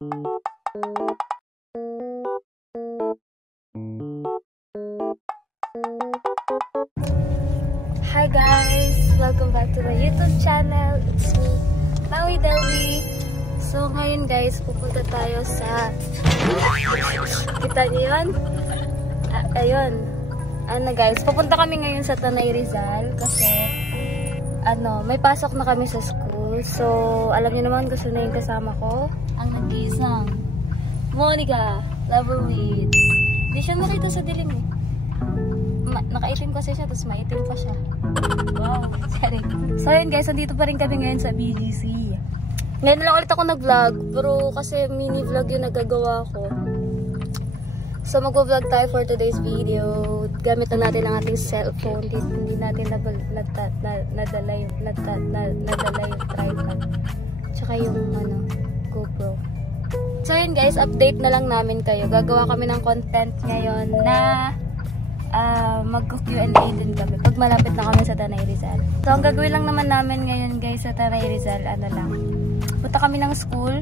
Hi guys! Welcome back to the YouTube channel. It's me, Maui Delby. So ngayon guys, pupunta tayo sa... Kita niyo yun? Ayun. Ano guys, pupunta kami ngayon sa Tanay Rizal kasi may pasok na kami sa school. So, alam niyo naman, gusto na yung kasama ko. Ang nag-iisang Monica Loverweight. Hindi siya makita sa dilim eh. Nakaitim kasi siya, tapos maitim pa siya. Wow, sorry. So yun guys, andito pa rin kami ngayon sa BGC. Ngayon lang ulit ako nag-vlog, pero kasi mini-vlog yung nagagawa ko. So mag-vlog tayo for today's video. Gamit na natin ang ating cellphone. Hindi natin nadala yung tripod. Tsaka yung GoPro. So yun guys, update na lang namin kayo. Gagawa kami ng content ngayon na mag-Q&A din kami pag malapit na kami sa Tanay Rizal. So ang gagawin lang naman namin ngayon guys sa Tanay Rizal, punta kami ng school.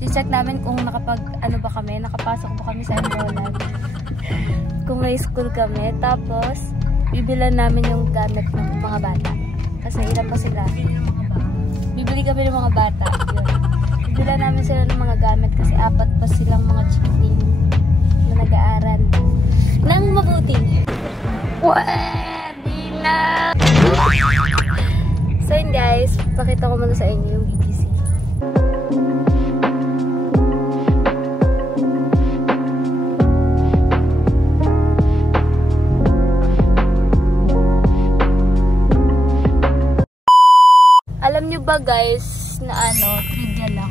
I-check namin kung nakapasok ba kami sa enrollment. Kung may school kami. Tapos bibilan namin yung gamit ng mga bata. Kasi ilan pa sila. Bibili kami ng mga bata. Yun. Bibilan namin sila ng mga gamit kasi 4 pa silang mga chikiting na nag-aaral nang mabuti. Pwede na! So yun guys, pakita ko muna sa inyo yung BGC. Alam nyo ba guys, na trivia lang.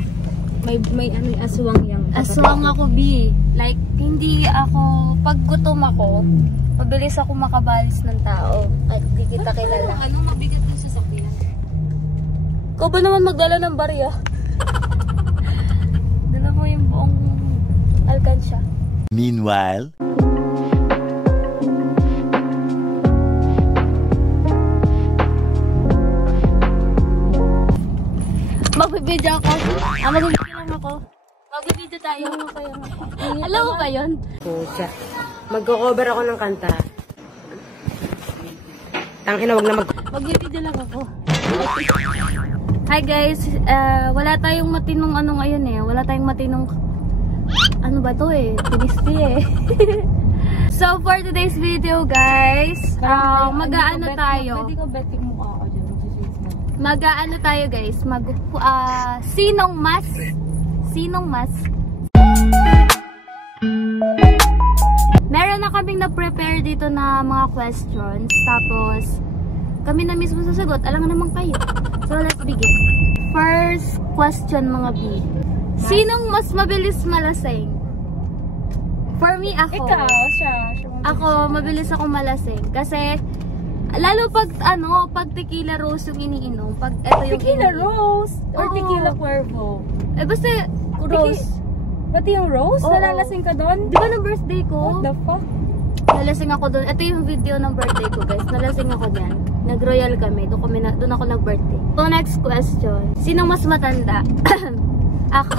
May aswang yang. Aswang ako, B. Like, hindi ako, pag gutom ako, mabilis ako makabalis ng tao. Kahit di kita kilala. Anong mabigat yung sasakyan? Ikaw ba naman magdala ng barya? Dala mo yung buong alkansya. Meanwhile, magbibideo ako. Magbibideo lang ako. Magbibideo tayo. Alam mo ba yun? Pucha. Magko-cover ako ng kanta. Tangina, wag na magbibideo lang ako. Hi guys. Wala tayong matinong ngayon eh. Wala tayong matinong ano ba to eh? Tinisti eh. So for today's video guys, mag-aano tayo. Pwede ko betting mukha ako dyan. Mag-aano tayo guys. Sinong mas? Meron na kaming na-prepare dito na mga questions. Tapos, kami na mismo sasagot. Alam naman kayo. So, let's begin. First question mga B. Sinong mas mabilis malasing? For me, ako. Ikaw, siya. Ako, mabilis ako malasing. Kasi, lalo pag tequila rose yung iniinom. Pag ito yung tequila rose? Or tequila cuervo? Basta rose. Pati yung rose? Nalalasing ka doon? Di ba ng birthday ko? What the fuck? Nalasing ako doon. Ito yung video ng birthday ko guys. Nalasing ako dyan. Nag-royal kami. Doon ako nag-birthday. So next question. Sino mas matanda? Ako.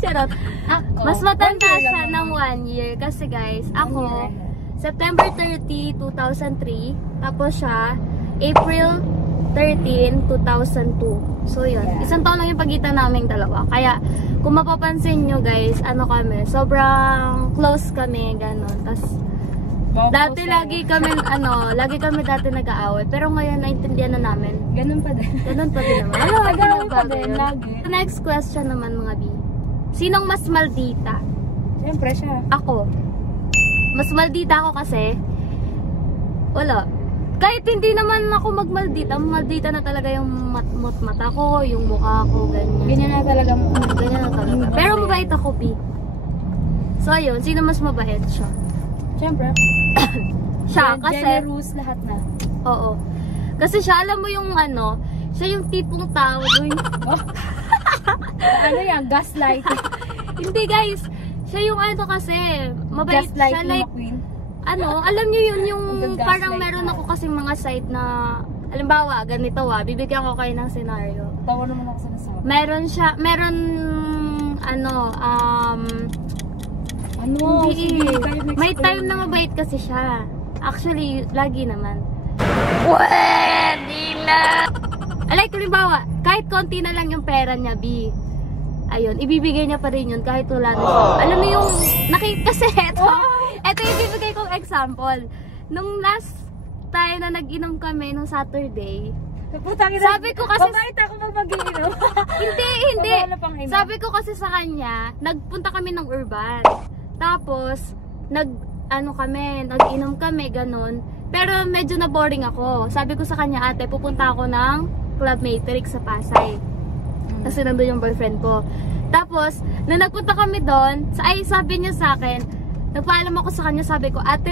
Charot. Ako. Mas matanda siya ng 1 year. Kasi guys, ako, September 30, 2003. Tapos siya, April 13, 2002. So yun, isang taon lang yung pagitan naming dalawa. Kaya kung mapapansin nyo guys, kami, sobrang close kami, gano'n. Tas dati lagi kami dati nag-aaway. Pero ngayon naintindihan na namin. Ganun pa din naman. Lagi. Next question naman mga B. Sinong mas maldita? Siyempre siya. Ako. Mas maldita ako kasi wala. Kahit hindi naman ako magmaldita, maldita na talaga yung mata ko, yung mukha ko, ganyan. Ganyan na talaga. Pero mabait ako, B. So, ayun. Sino mas mabait siya? Siyempre. Siya, kasi... Generous lahat na. Oo. Kasi siya, alam mo yung siya yung tipong tao. Yan? Gaslight. Hindi, guys. Siya yung kasi, mabait siya. Like, alam niyo yun, yung parang meron ako kasing mga site na, halimbawa, ganito bibigyan ko kayo ng scenario. Tawa naman ako sa nasabi. Meron hindi. Sige, kahit next May time na mabait kasi siya. Actually, lagi naman. Pwede na! Like, halimbawa, kahit konti na lang yung pera niya, B. Ayun, ibibigay niya pa rin yun kahit wala na siya. Alam mo yung, kasi ito yung ibibigay kong example. Nung last time na nag-inom kami, nung Saturday, sabi ko kasi... Bakit ako mag-iinom? Hindi. Sabi ko kasi sa kanya, nagpunta kami ng Urban. Tapos, nag-inom kami, ganun. Pero medyo na-boring ako. Sabi ko sa kanya, ate, pupunta ako ng Club Matrix sa Pasay. Kasi nandun yung boyfriend ko. Tapos, nung nagpunta kami doon, sabi niya sa akin, nagpaalam ako sa kanya, sabi ko, ate,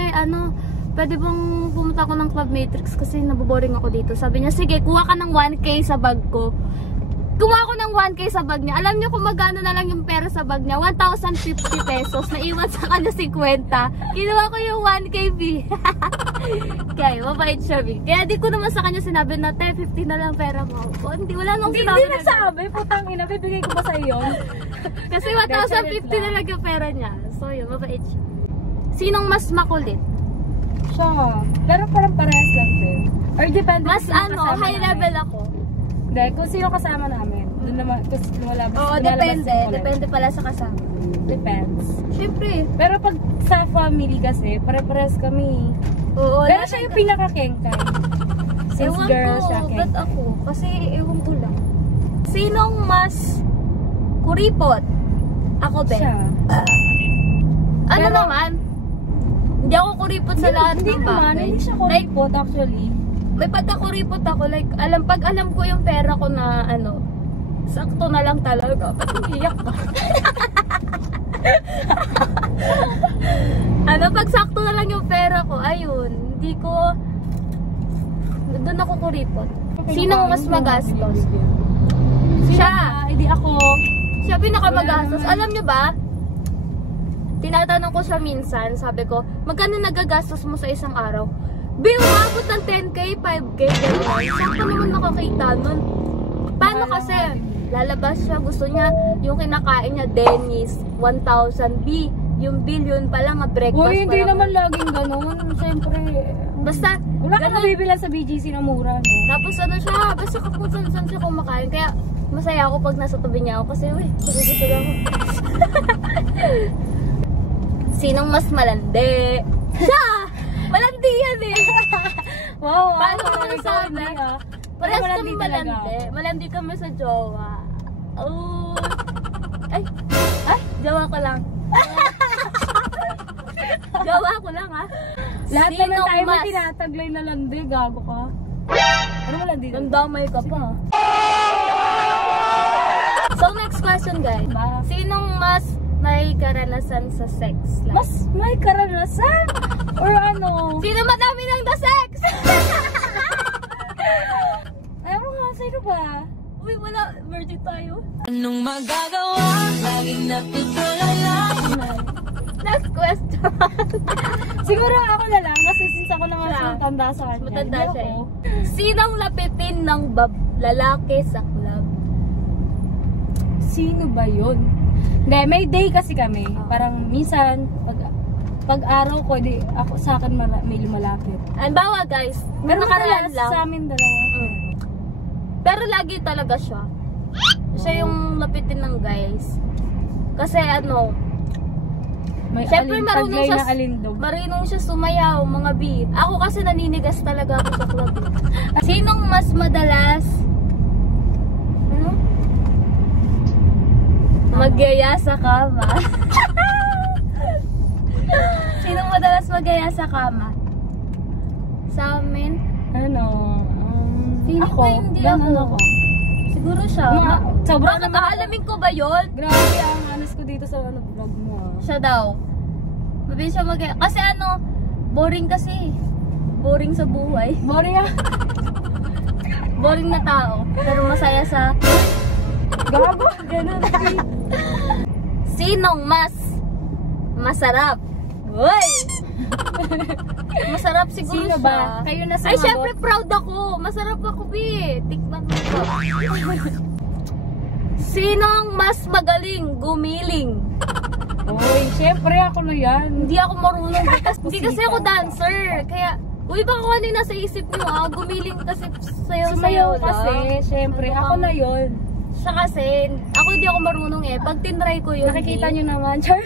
pwede bang pumunta ako ng Club Matrix kasi naboboring ako dito. Sabi niya, sige, kuha ka ng 1K sa bag ko. Kumuha ko ng 1K sa bag niya. Alam niyo kung magkano na lang yung pera sa bag niya? 1,050 pesos. Naiwan sa kanya 50. Kinuha ko yung 1K, B. Kaya, mabait siya, B. Kaya di ko naman sa kanya sinabi na, 50 na lang pera mo. O, hindi, wala nang sinabi. Hindi nasabi, putang ina, bibigay ko ba sa iyo? Kasi 1,050 na lang yung pera niya. So, yun, mabait siya. Sinong mas makulit? Siya. Pero parang parehas lang din. Or depende. Mas high level ako. Hindi, kung sino kasama namin. Doon naman, kasi lumalabas. Oo, depende. Depende pala sa kasama. Depends. Siyempre. Pero pag sa family kasi, pare-pares kami. Oo. Pero siya yung pinaka-kengkay. Since Ewan girl ko, siya ba't ako? Kasi ewan ko lang. Sinong mas kuripot? Ako, Ben. Siya. Ano Pero- naman? Hindi ako kuripot sa lahat Hindi ng naman, bagay. hindi siya Like, kuripot actually. may pagkakuripot ako. Like, pag alam ko yung pera ko na, sakto na lang talaga. Ba't iiyak ka? Pag sakto na lang yung pera ko, ayun, hindi ko, doon ako kuripot. Sinong mas magastos? Siya! Hindi ako. Siya pinakamagastos. Wala naman. Alam niyo ba? Tinatanong ko siya minsan, sabi ko, magkano nagagastos mo sa isang araw? Umabot ng 10K, 5K, gano'n. Saan ka naman nakakita nun? Paano kasi? Lalabas siya, gusto niya, yung kinakain niya, Dennis, 1,000 B. Yung bill yun pala, breakfast. Uy, hindi pala. naman laging gano'n. Siyempre. Basta, Wala kang ganun. nabibilan sa BGC na mura, no? Tapos siya, basta kung saan siya kumakain. Kaya, masaya ako pag nasa tabi niya ako kasi, gusto ako. Sinong mas malandi? Siya! Malandi yan eh! Wow, Paano ko nasabi? Parehas kami talaga. malandi. Malandi kami sa jowa. Oh. Ay, jowa ko lang. Jowa ko lang, ha? Lahat naman Sinong tayo may mas? tinataglay na landi, gago ka. Ano mo landi? Nandamay ka pa. So, next question, guys. Ba? Sinong mas may karanasan sa sex life? Mas may karanasan? Or ano? Sino madami ng the sex? Ayaw mo nga, sino ba? Uy, wala. Virgin tayo. Anong magagawa? Laging natutulala. Next question. Siguro ako na lang, kasi since ako naman Siya. matanda sa kanya. Matanda hindi siya ako. eh. Sinong lapitin ng lalaki sa club? Sino ba yun? Hindi, may day kasi kami. Parang minsan, pag araw ko, di, ako sa akin may lumalapit. Halimbawa, guys, Pero nakaraan madalas lang. sa amin dalawa. Pero lagi talaga siya. Siya yung lapitin ng guys. Kasi May syempre taglay na alindog. marunong siya sumayaw, mga B. Ako kasi naninigas talaga ako sa club. Sinong mas madalas magyaya sa kama? Sinong madalas magyaya sa kama? Sa amin? Feeling Ako, ko hindi ganun ako. Siguro siya. Sobrang Bakit aalamin ko ba yun? Grabe ang anas ko dito sa vlog mo. Siya daw. Mabilis siya kasi boring kasi. Boring sa buhay. Boring ah. Boring na tao. Pero masaya sa... Gago. Ganun. Sinong mas masarap? Uy! Masarap siguro Sino siya. ba? Kayo na Ay, sumagot. syempre proud ako. Masarap ako, B. Tikman mo ko. Sinong mas magaling gumiling? Uy, syempre ako na yan. Hindi ako marunong. Hindi kasi ako dancer. Kaya, uy, baka kung ano yung nasa isip nyo, gumiling kasi sayaw-sayaw lang. Kasi, syempre, ako na yun. Siya kasi, ako hindi ako marunong eh. Pag tinry ko yun, nakikita nyo naman, Char.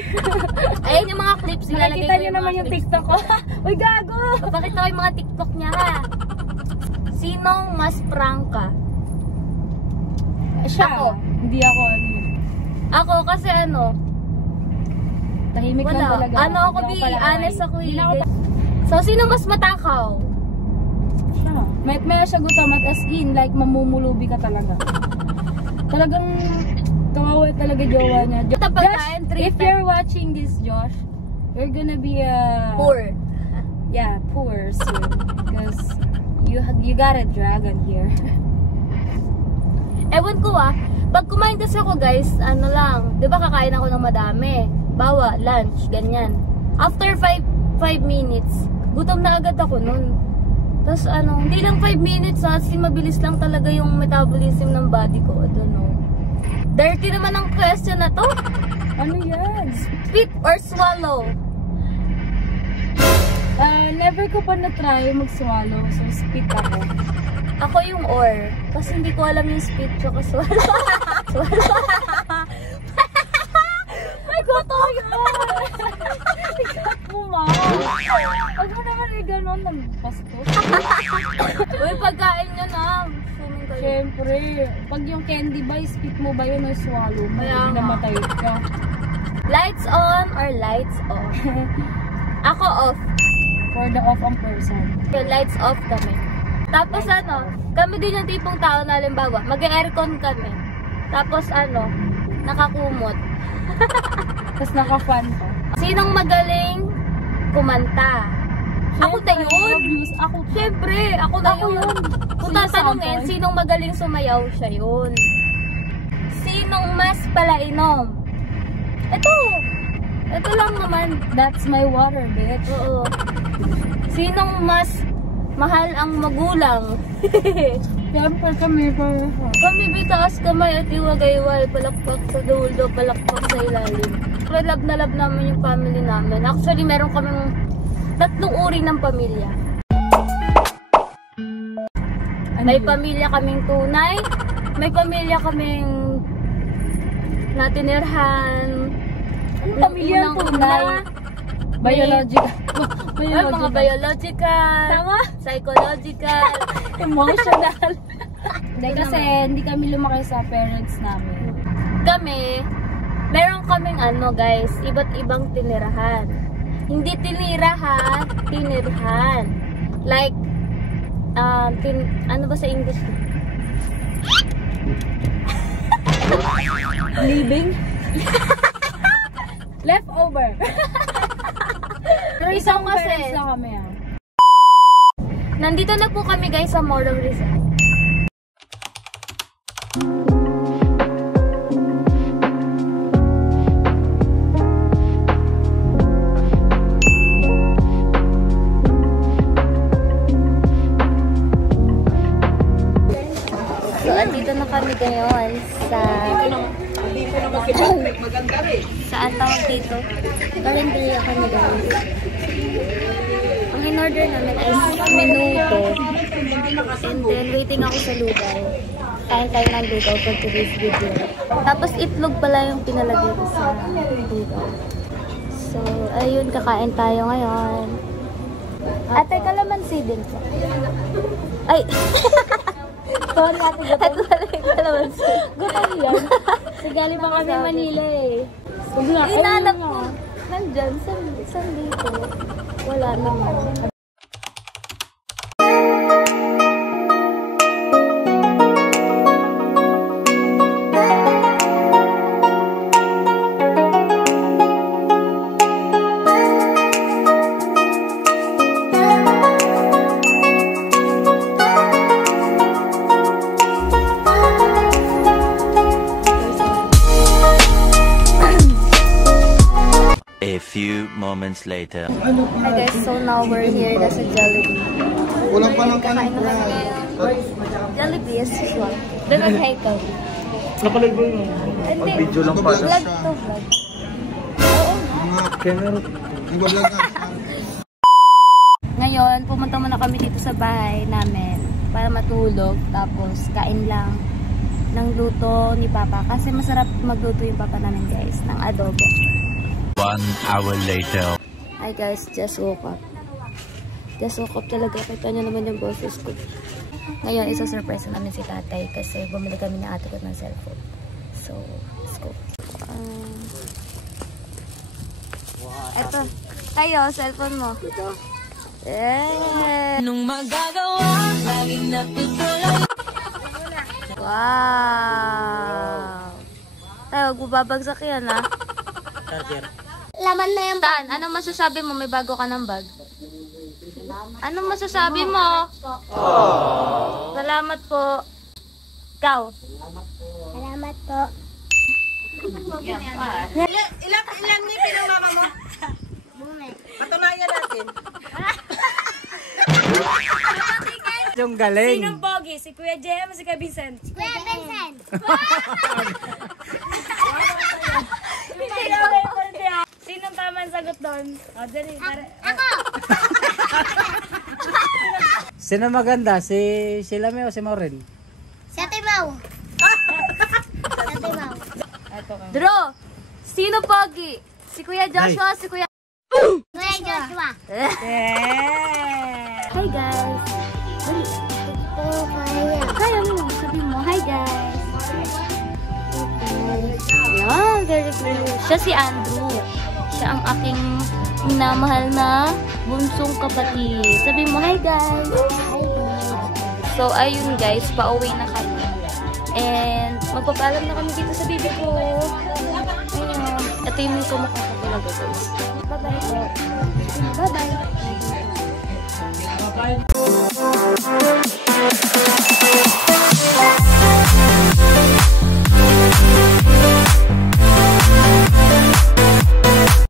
Ayun yung mga clips, nilalagay Nakikita ko nyo yung naman mga yung clips. TikTok ko. Uy, gago! Papakita ko yung mga TikTok niya, ha? Sinong mas prangka? Siya. Ako. Hindi ako ano. Ako kasi ano, Tahimik lang wala. talaga. Ano ako, Hindi Bi? palakay. Honest ako Hindi eh. na ako So, sino mas matakaw? siya. May siya gutom at as in, like mamumulubi ka talaga. Talagang kawawa talaga jowa niya. Pagkain, Josh, three if you're watching this, Josh, you're gonna be Poor. Yeah, poor soon. Because you got a dragon here. Ewan ko pag kumain kasi ako guys, ano lang, di ba kakain ako ng madami? Bawa, lunch, ganyan. After 5 minutes, gutom na agad ako nun. Tapos ano, hindi lang 5 minutes kasi mabilis lang talaga yung metabolism ng body ko. I don't know. Dirty naman ang question na to. Ano yan? Spit or swallow? Never ko pa na-try mag-swallow, so spit ako. Ako yung or. Kasi hindi ko alam yung spit tsaka swallow. Swallow. Ay, gusto yan! Ikat mo, ma! Huwag mo naman gano'n nagpastos. Uy, pagkain nyo na. Swimming kayo. Siyempre, pag yung candy ba, spit mo ba yun o swallow mo? Kaya nga. Namatay ka. Lights on or lights off? Ako off. For the off ang person. Yung lights off kami. Tapos ano, kami din yung tipong tao na halimbawa, mag-aircon kami. Tapos ano, nakakumot. Tapos naka-fan pa. Sinong magaling kumanta? Ako na yun. Ako. Siyempre, ako na Ako yun. yun. Kung Sino tatanungin, sample? sinong magaling sumayaw, siya yun. Sinong mas palainom? Ito lang naman. That's my water, bitch. Oo. Sinong mas mahal ang magulang? Siyempre kami pa. Kami bitaas kamay at iwagayway, palakpak sa dulo, palakpak sa ilalim. Love na love namin yung family namin. Actually, meron kaming 3 uri ng pamilya. May pamilya kaming tunay, may pamilya kaming natinirhan. Anong pamilya ang tunay? Biological. Ay, mga biological, Tama? psychological, Emotional. Hindi kasi hindi kami lumaki sa parents namin. kami, meron kaming ano guys, iba't ibang tinirahan. Hindi tinirahan, tinirhan. Like, ano ba sa English? Living? Leftover. Pero isang kasi, parents lang kami nandito na po kami guys sa Morong Rizal. So, andito na kami ngayon sa saan tawag dito? Kalendarya kami guys. Ang in-order namin ay menudo. And then, waiting ako sa lugaw. Kain tayo ng lugaw for today's video. Tapos, itlog pala yung pinalagay ko sa lugaw. So, ayun, kakain tayo ngayon. Ate, kalamansi din po. Ay! Sorry ate, gutom. Ito pala yung kalamansi. Gutom yan. Sigali pa kami Manila eh. Inanap ko. Nandyan, saan dito? Wala naman. A few moments later. Hi guys, so now we're here na sa Jollibee. Kulang pa ng Kakain na kami ngayon. Jollibee as usual. Then mag-hi ka. Nakalive ba yun? Hindi. Video lang pala. Vlog to, vlog. Camera. Ngayon, pumunta muna kami dito sa bahay namin para matulog. Tapos, kain lang ng luto ni Papa. Kasi masarap magluto yung Papa namin, guys, ng adobo. 1 hour later. Hi guys, just woke up. Just woke up talaga. Kita nyo naman yung boses ko. Ngayon, isa-surprise namin si tatay kasi bumili kami ng ate ko ng cellphone. So, let's go. Eto. Tayo, cellphone mo. Yeah. Anong magagawa? Laging natutulala. Wow. Tayo, huwag mo babagsak yan, ha? Charger. Laman na yung bag. Anong masasabi mo? May bago ka ng bag? Anong masasabi mo? Salamat po. Ikaw? Salamat po. Ilang ngipin ang mama mo? Patunayan natin. Yung galing. Sinong pogi? Si Kuya Jem o si Kuya Vincent? Kuya Vincent! Sinong tama ang sagot doon? O, dali. Ako! Sino maganda? Si Lame o si Maureen? Si Ate Mau. Si Ate Mau. Draw! Sino pogi? Si Kuya Joshua, si Kuya... Kuya Joshua. Hi guys! Dali. Kaya mo. Sabi mo, hi guys! Yan, very good. Siya si Andrew. Siya ang aking minamahal na bunsong kapatid. Sabi mo, hi guys! Hi guys! So, ayun guys, pauwi na kami. And, magpapaalam na kami dito sa bibi ko. Ayan. Ito yung kumukha ko talaga guys. Bye-bye po.